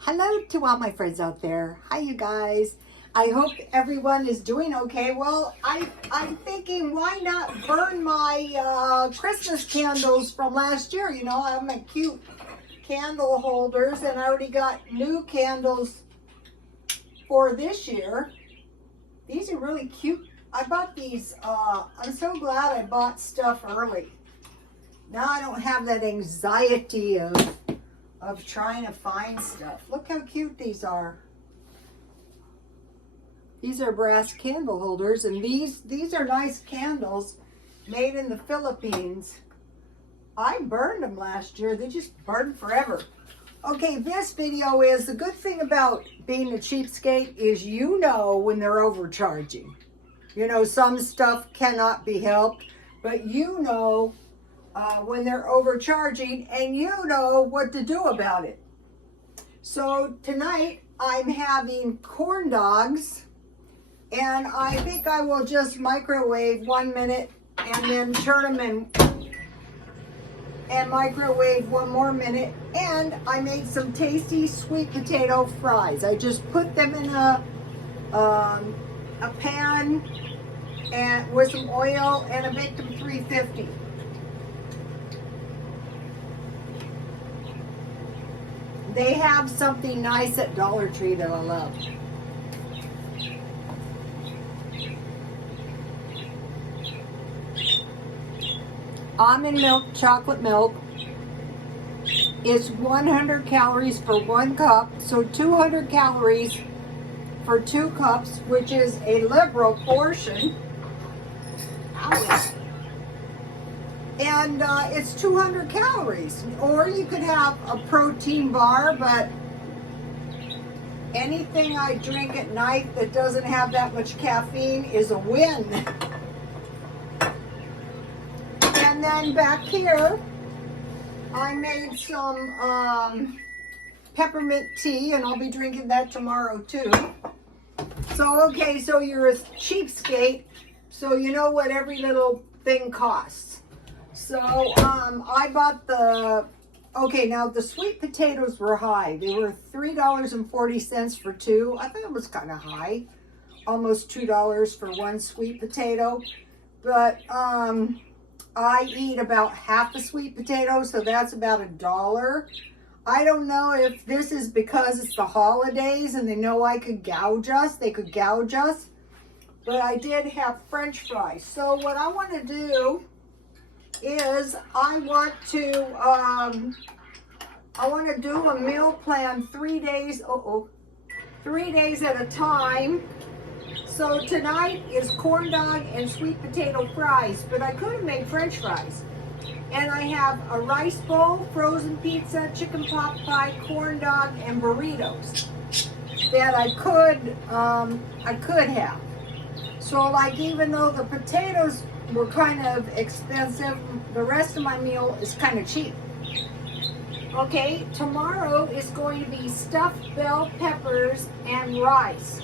Hello to all my friends out there. Hi, you guys. I hope everyone is doing okay. Well, I'm thinking, why not burn my Christmas candles from last year? You know, I have my cute candle holders, and I already got new candles for this year. These are really cute. I bought these. I'm so glad I bought stuff early. Now I don't have that anxiety of trying to find stuff. Look how cute these are. These are brass candle holders, and these are nice candles made in the Philippines. I burned them last year. They just burned forever. Okay, this video is, the good thing about being a cheapskate is you know when they're overcharging. You know, some stuff cannot be helped, but you know when they're overcharging, and you know what to do about it. So tonight I'm having corn dogs, and I think I will just microwave 1 minute and then turn them in and microwave 1 more minute. And I made some tasty sweet potato fries. I just put them in a pan and with some oil, and I baked them 350. They have something nice at Dollar Tree that I love. Almond milk, chocolate milk is 100 calories for 1 cup, so 200 calories for 2 cups, which is a liberal portion. And it's 200 calories. Or you could have a protein bar, but anything I drink at night that doesn't have that much caffeine is a win. And then back here, I made some peppermint tea, and I'll be drinking that tomorrow too. So, okay, so you're a cheapskate, so you know what every little thing costs. So, I bought now the sweet potatoes were high. They were $3.40 for 2. I thought it was kind of high. Almost $2 for 1 sweet potato. But, I eat about half a sweet potato, so that's about $1. I don't know if this is because it's the holidays and they know I could gouge us. They could gouge us. But I did have French fries. So what I want to do is I want to do a meal plan 3 days. 3 days at a time. So tonight is corn dog and sweet potato fries, but I could have made French fries. And I have a rice bowl, frozen pizza, chicken pot pie, corn dog, and burritos that I could have. So, like, even though the potatoes were kind of expensive, the rest of my meal is kind of cheap. Okay, tomorrow is going to be stuffed bell peppers and rice.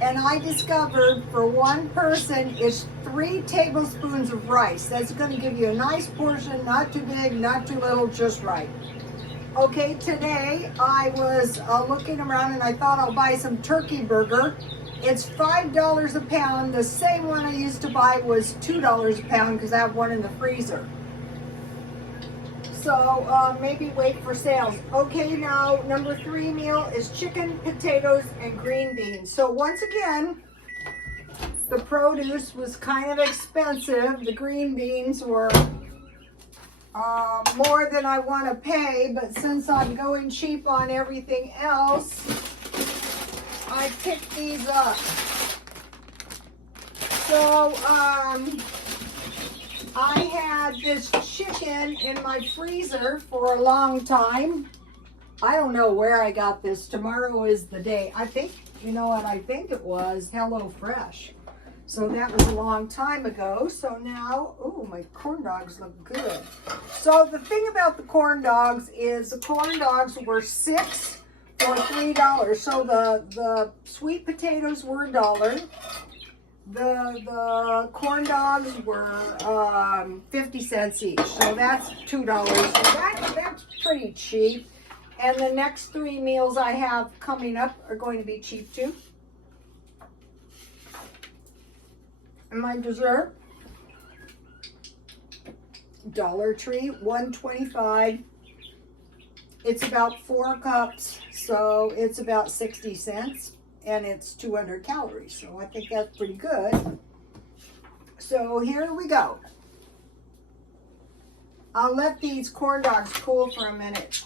And I discovered for 1 person is 3 tablespoons of rice. That's going to give you a nice portion, not too big, not too little, just right. Okay, today I was looking around and I thought I'll buy some turkey burger. It's $5 a pound. The same one I used to buy was $2 a pound because I have one in the freezer. So maybe wait for sales. Okay, now number 3 meal is chicken, potatoes, and green beans. So once again, the produce was kind of expensive. The green beans were more than I want to pay, but since I'm going cheap on everything else, I picked these up. So I had this chicken in my freezer for a long time. I don't know where I got this. Tomorrow is the day. I think, you know what, I think it was HelloFresh. So that was a long time ago. So now, ooh, my corn dogs look good. So the thing about the corn dogs is the corn dogs were 6 for $3. So the sweet potatoes were $1. The corn dogs were 50 cents each, so that's $2. So that's pretty cheap. And the next 3 meals I have coming up are going to be cheap too. And my dessert, Dollar Tree, $1.25. It's about 4 cups, so it's about 60 cents, and it's 200 calories. So I think that's pretty good. So here we go. I'll let these corn dogs cool for a minute.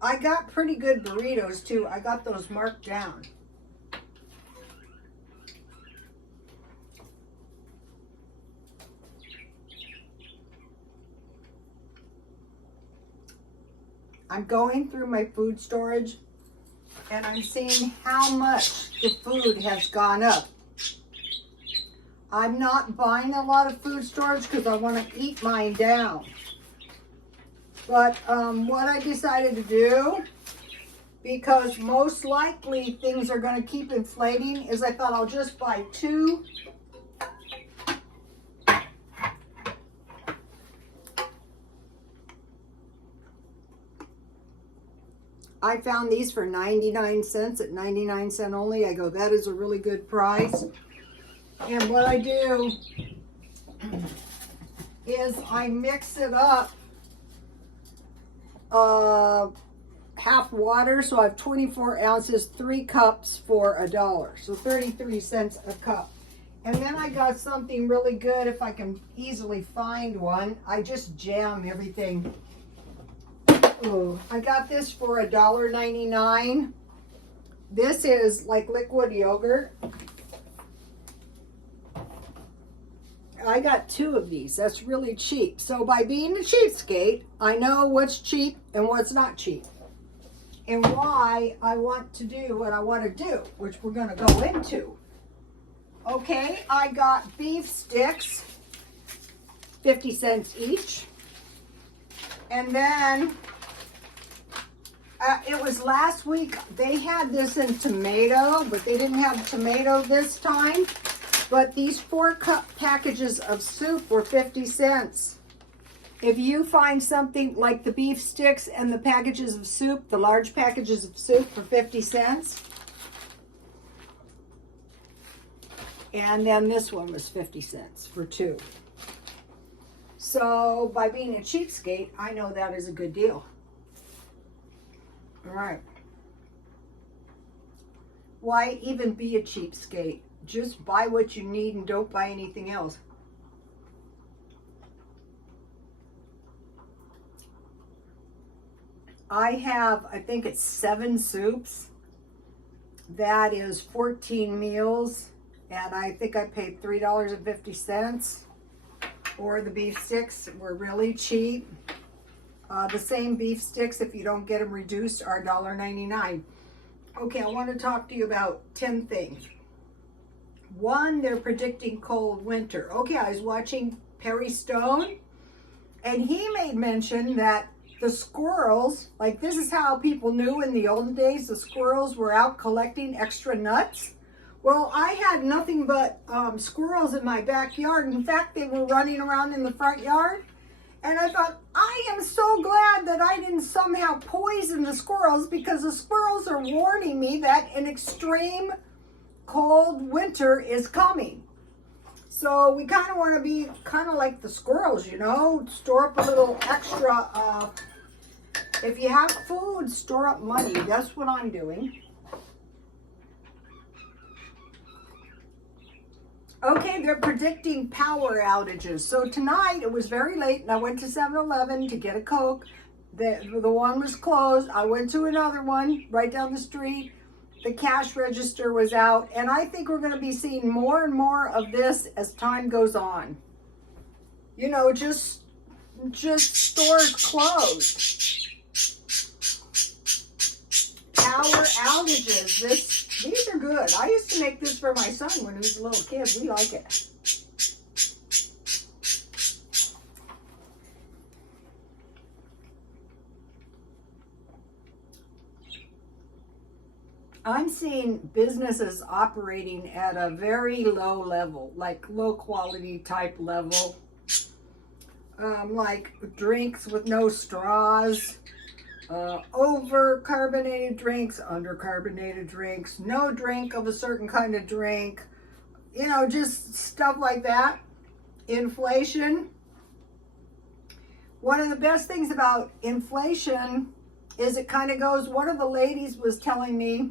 I got pretty good burritos too. I got those marked down. I'm going through my food storage and I'm seeing how much the food has gone up. I'm not buying a lot of food storage because I want to eat mine down. But what I decided to do, because most likely things are going to keep inflating, is I thought I'll just buy 2. I found these for 99 cents at 99 cents only. I go, that is a really good price. And what I do is I mix it up. Half water, so I have 24 ounces, 3 cups for $1, so 33 cents a cup. And then I got something really good, if I can easily find one. I just jam everything. Ooh, I got this for $1.99. This is like liquid yogurt. I got 2 of these. That's really cheap. So by being a cheapskate, I know what's cheap and what's not cheap. And why I want to do what I want to do, which we're going to go into. Okay, I got beef sticks, 50 cents each. And then, it was last week, they had this in tomato, but they didn't have tomato this time. But these 4-cup packages of soup were 50 cents. If you find something like the beef sticks and the packages of soup, the large packages of soup for 50 cents. And then this one was 50 cents for 2. So by being a cheapskate, I know that is a good deal. All right. Why even be a cheapskate? Just buy what you need and don't buy anything else. I have, I think it's 7 soups. That is 14 meals. And I think I paid $3.50. Or the beef sticks were really cheap. The same beef sticks, if you don't get them reduced, are $1.99. Okay, I want to talk to you about 10 things. 1, they're predicting cold winter. Okay, I was watching Perry Stone, and he made mention that the squirrels, like this is how people knew in the old days, the squirrels were out collecting extra nuts. Well, I had nothing but squirrels in my backyard. In fact, they were running around in the front yard. And I thought, I am so glad that I didn't somehow poison the squirrels, because the squirrels are warning me that an extreme cold winter is coming. So we kind of want to be kind of like the squirrels, you know, store up a little extra. If you have food, store up money. That's what I'm doing. Okay, they're predicting power outages. So tonight, it was very late, and I went to 7-Eleven to get a Coke. The one was closed. I went to another one right down the street. The cash register was out, and I think we're going to be seeing more and more of this as time goes on. You know, just stores closed. Power outages. These are good. I used to make this for my son when he was a little kid. We like it. I'm seeing businesses operating at a very low level, like low quality type level, like drinks with no straws, over carbonated drinks, under carbonated drinks, no drink of a certain kind of drink, you know, just stuff like that. Inflation. One of the best things about inflation is it kind of goes, one of the ladies was telling me,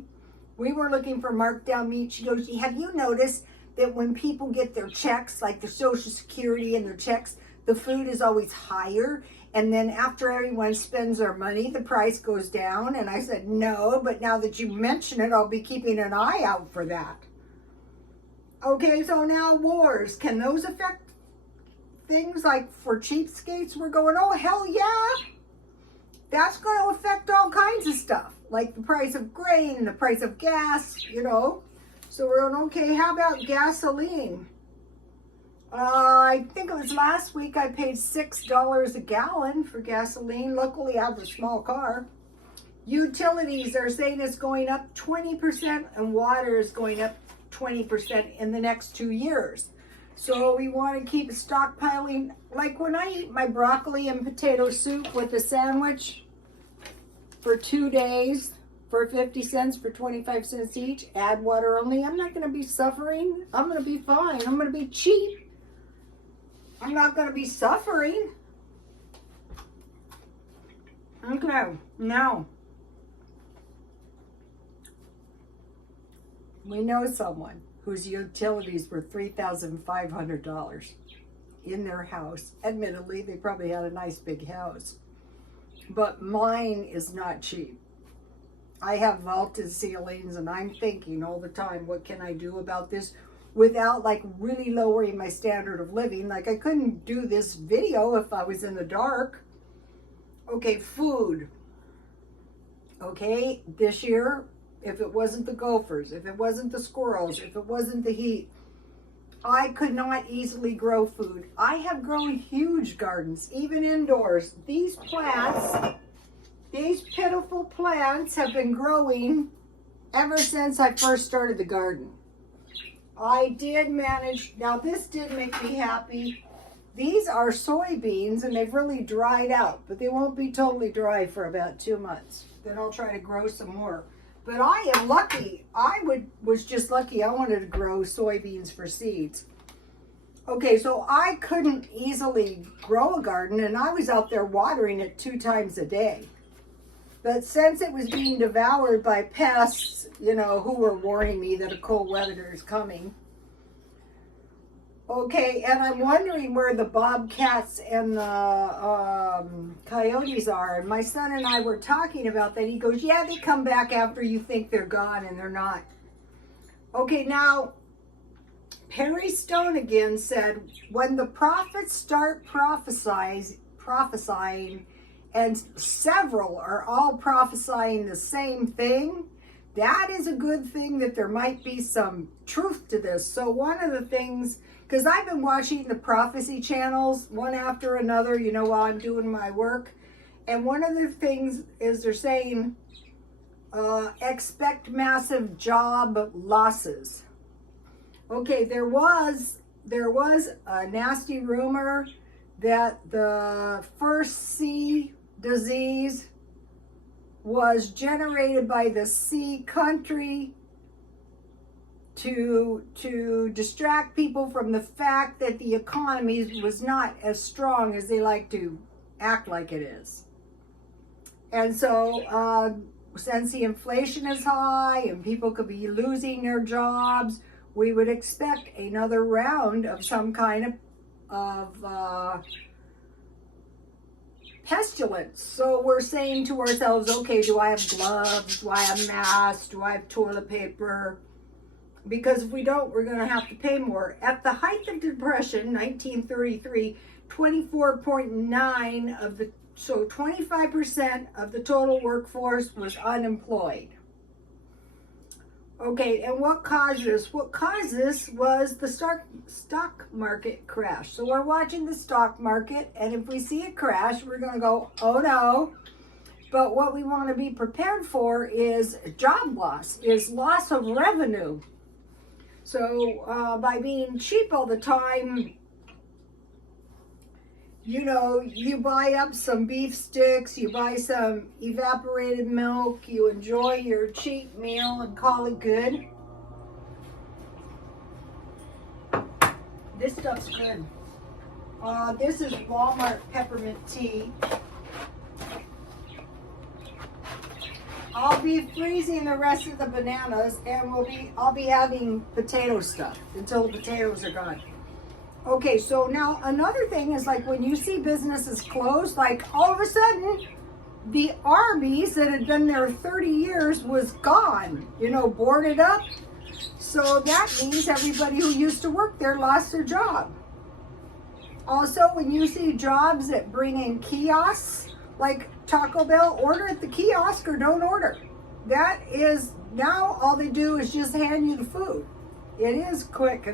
we were looking for markdown meat. She goes, have you noticed that when people get their checks, like their Social Security and their checks, the food is always higher? And then after everyone spends their money, the price goes down. And I said, no, but now that you mention it, I'll be keeping an eye out for that. Okay, so now wars. Can those affect things? Like for cheapskates, we're going, oh, hell yeah. That's going to affect all kinds of stuff, like the price of grain, the price of gas, you know. So we're going, okay, how about gasoline? I think it was last week I paid $6 a gallon for gasoline. Luckily, I have a small car. Utilities are saying it's going up 20%, and water is going up 20% in the next 2 years. So we want to keep stockpiling. Like when I eat my broccoli and potato soup with a sandwich for 2 days for 50 cents, for 25 cents each, add water only, I'm not going to be suffering. I'm going to be fine. I'm going to be cheap. I'm not going to be suffering. Okay, now we know someone whose utilities were $3,500 in their house. Admittedly, they probably had a nice big house, but mine is not cheap. I have vaulted ceilings, and I'm thinking all the time, what can I do about this without like really lowering my standard of living? Like I couldn't do this video if I was in the dark. Okay, food. Okay, this year, if it wasn't the gophers, if it wasn't the squirrels, if it wasn't the heat, I could not easily grow food. I have grown huge gardens, even indoors. These plants, these pitiful plants have been growing ever since I first started the garden. I did manage, now this did make me happy. These are soybeans and they've really dried out, but they won't be totally dry for about 2 months. Then I'll try to grow some more. But I am lucky. Was just lucky. I wanted to grow soybeans for seeds. Okay, so I couldn't easily grow a garden, and I was out there watering it 2 times a day. But since it was being devoured by pests, you know, who were warning me that a cold weather is coming. Okay, and I'm wondering where the bobcats and the coyotes are. And my son and I were talking about that. He goes, yeah, they come back after you think they're gone, and they're not. Okay, now, Perry Stone again said, when the prophets start prophesying, and several are all prophesying the same thing, that is a good thing, that there might be some truth to this. So one of the things, because I've been watching the prophecy channels one after another, you know, while I'm doing my work. And one of the things is they're saying, expect massive job losses. Okay, there was a nasty rumor that the first sea disease was generated by the sea country to distract people from the fact that the economy was not as strong as they like to act like it is. And so since the inflation is high and people could be losing their jobs, we would expect another round of some kind of pestilence. So we're saying to ourselves, okay, do I have gloves? Do I have masks? Do I have toilet paper? Because if we don't, we're going to have to pay more. At the height of the Depression, 1933, 24.9 of the, so 25% of the total workforce was unemployed. Okay, and what caused this? What caused this was the stock market crash. So we're watching the stock market, and if we see a crash, we're going to go, oh no. But what we want to be prepared for is job loss, is loss of revenue. So by being cheap all the time, you know, you buy up some beef sticks, you buy some evaporated milk, you enjoy your cheap meal and call it good. This stuff's good. This is Walmart peppermint tea. I'll be freezing the rest of the bananas, and I'll be having potato stuff until the potatoes are gone. Okay, so now another thing is, like, when you see businesses close, like all of a sudden the Arby's that had been there 30 years was gone, you know, boarded up. So that means everybody who used to work there lost their job. Also, when you see jobs that bring in kiosks, like Taco Bell, order at the kiosk or don't order. That is, now all they do is just hand you the food. It is quick.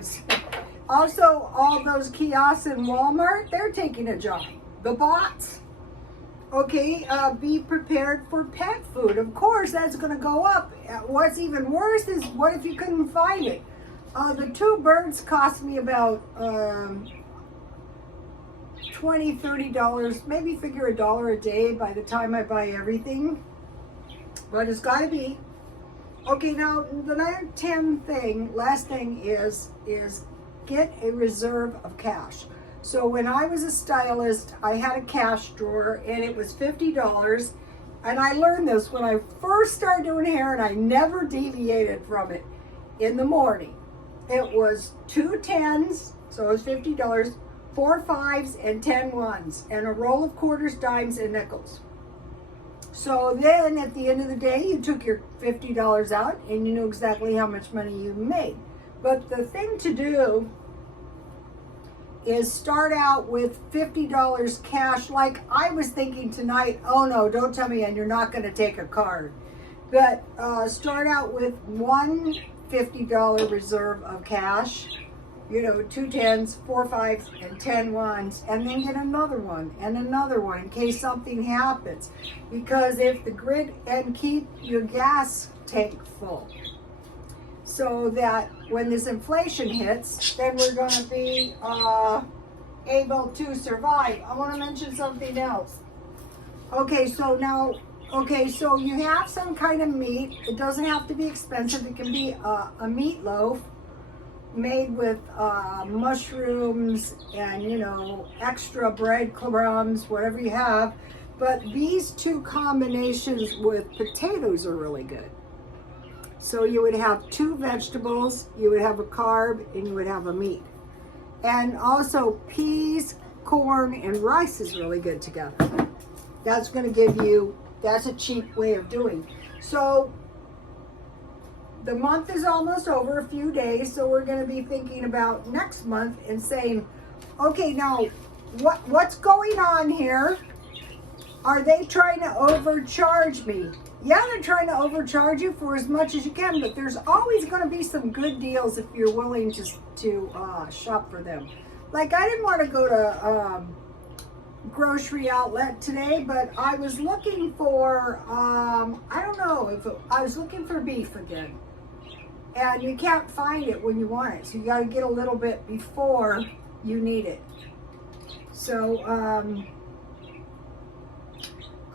Also, all those kiosks in Walmart, they're taking a job. The bots. Okay, be prepared for pet food. Of course, that's going to go up. What's even worse is, what if you couldn't find it? The 2 birds cost me about $20, $30, maybe figure $1 a day by the time I buy everything. But it's got to be. Okay, now the last thing is get a reserve of cash. So when I was a stylist, I had a cash drawer and it was $50. And I learned this when I first started doing hair, and I never deviated from it. In the morning, it was 2 10s, so it was $50, 4 5s, and 10 1s, and a roll of quarters, dimes, and nickels. So then at the end of the day, you took your $50 out and you knew exactly how much money you made. But the thing to do is start out with $50 cash. Like I was thinking tonight, oh no, don't tell me and you're not going to take a card. But start out with one $50 reserve of cash, you know, 2 10s, 4 5s, and 10 1s, and then get another one and another one in case something happens. Because if the grid, and keep your gas tank full, so that when this inflation hits, then we're going to be able to survive. I want to mention something else. Okay, so now, so you have some kind of meat. It doesn't have to be expensive. It can be a meatloaf made with mushrooms and, you know, extra breadcrumbs, whatever you have. But these 2 combinations with potatoes are really good. So you would have 2 vegetables, you would have a carb, and you would have a meat. And also peas, corn, and rice is really good together. That's going to give you, that's a cheap way of doing. So the month is almost over, a few days, so we're going to be thinking about next month and saying, okay, now what's going on here? Are they trying to overcharge me? Yeah, they're trying to overcharge you for as much as you can, but there's always going to be some good deals if you're willing to shop for them. Like, I didn't want to go to grocery outlet today, but I was looking for, I don't know, I was looking for beef again. And you can't find it when you want it, so you got to get a little bit before you need it. So,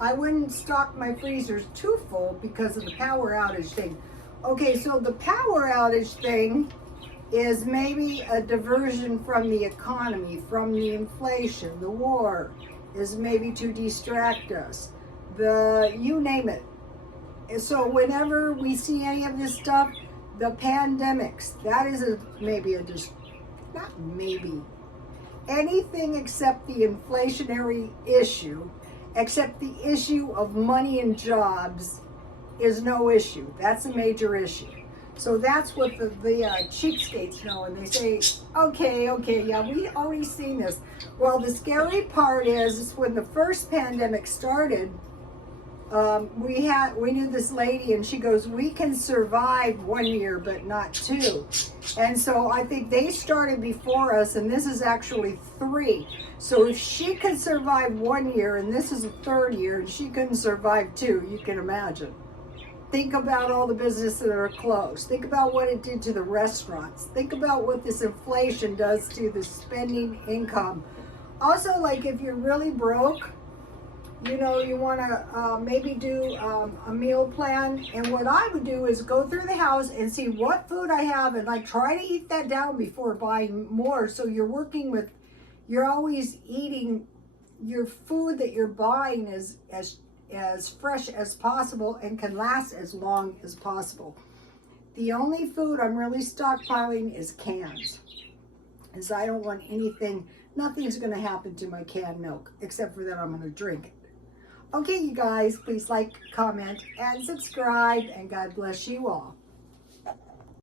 I wouldn't stock my freezers too full because of the power outage thing. Okay, so the power outage thing is maybe a diversion from the economy, from the inflation, the war, is maybe to distract us. You name it. So whenever we see any of this stuff, the pandemics, that is anything except the inflationary issue, except the issue of money and jobs is no issue. That's a major issue. So that's what the cheapskates know, and they say, okay, yeah, we already seen this. Well, the scary part is when the first pandemic started, we knew this lady, and she goes, we can survive 1 year, but not 2. And so I think they started before us, and this is actually 3. So if she could survive 1 year, and this is a 3rd year, and she couldn't survive 2, you can imagine. Think about all the businesses that are closed. Think about what it did to the restaurants. Think about what this inflation does to the spending income Also, like if you're really broke, you know, you want to maybe do a meal plan. And what I would do is go through the house and see what food I have and like try to eat that down before buying more. So you're working with, you're always eating your food that you're buying is as fresh as possible and can last as long as possible. The only food I'm really stockpiling is cans, because I don't want anything, nothing's going to happen to my canned milk except for that I'm going to drink it. Okay, you guys, please like, comment, and subscribe, and God bless you all.